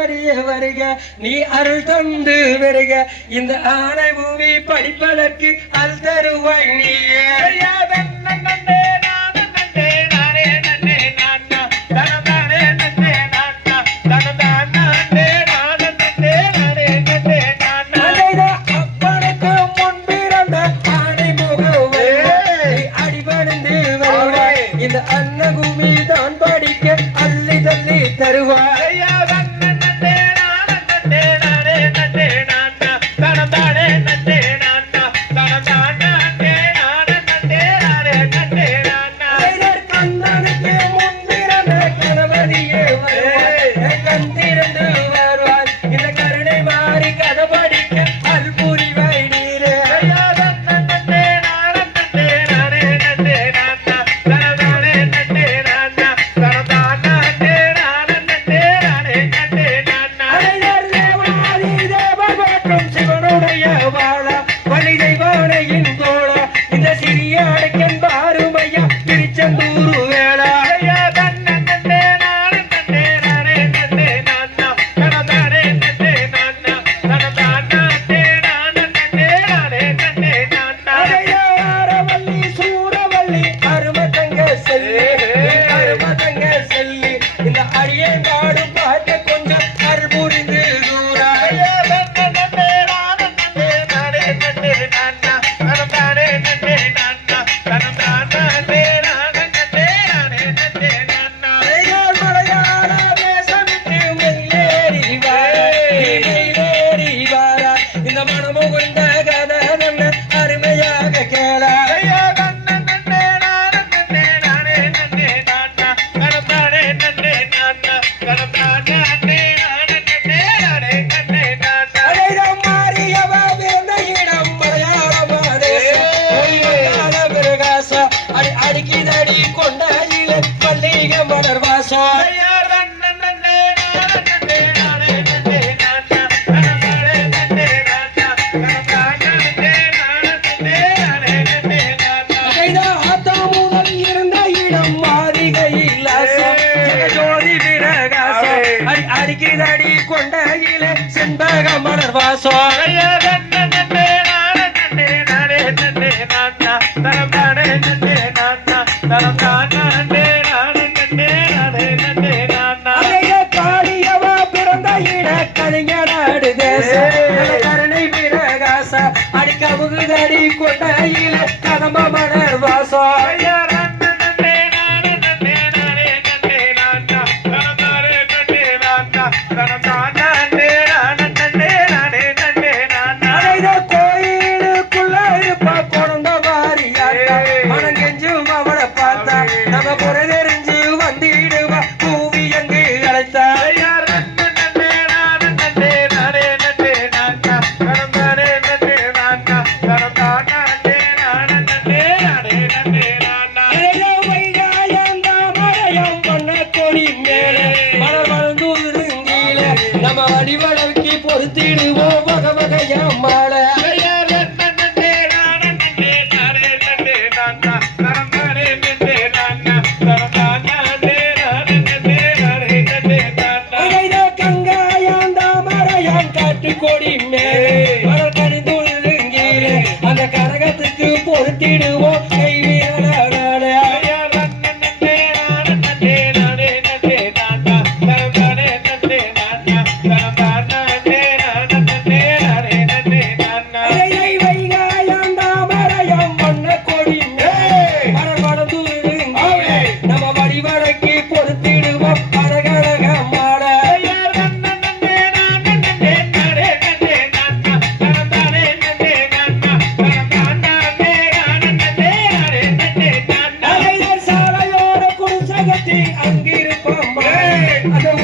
கணபதியே வருக நீ அருள் தந்து வருக. இந்த ஆனை பூமி படிப்பதற்கு அல் தருவாய் நீயே. இந்த அன்னபூமி தான் படிக்க அள்ளி தள்ளி தருவாய். செண்பக மலர் வாசம் அடைய காளியவ பிறந்த இட கலிங்கநாடு தேசம் நல்ல கருணை பிரகாச அடிக்கவுகுதடி கொண்டையில கதம்ப மலர் வாசம் அடைத பொறுத்திடுவோம் வகை வகையா மாலை அடைத மேலே. மலர் கணிந்துருங்கீழ அந்த கரகத்துக்கு பொறுத்திடுவோம். Thank you.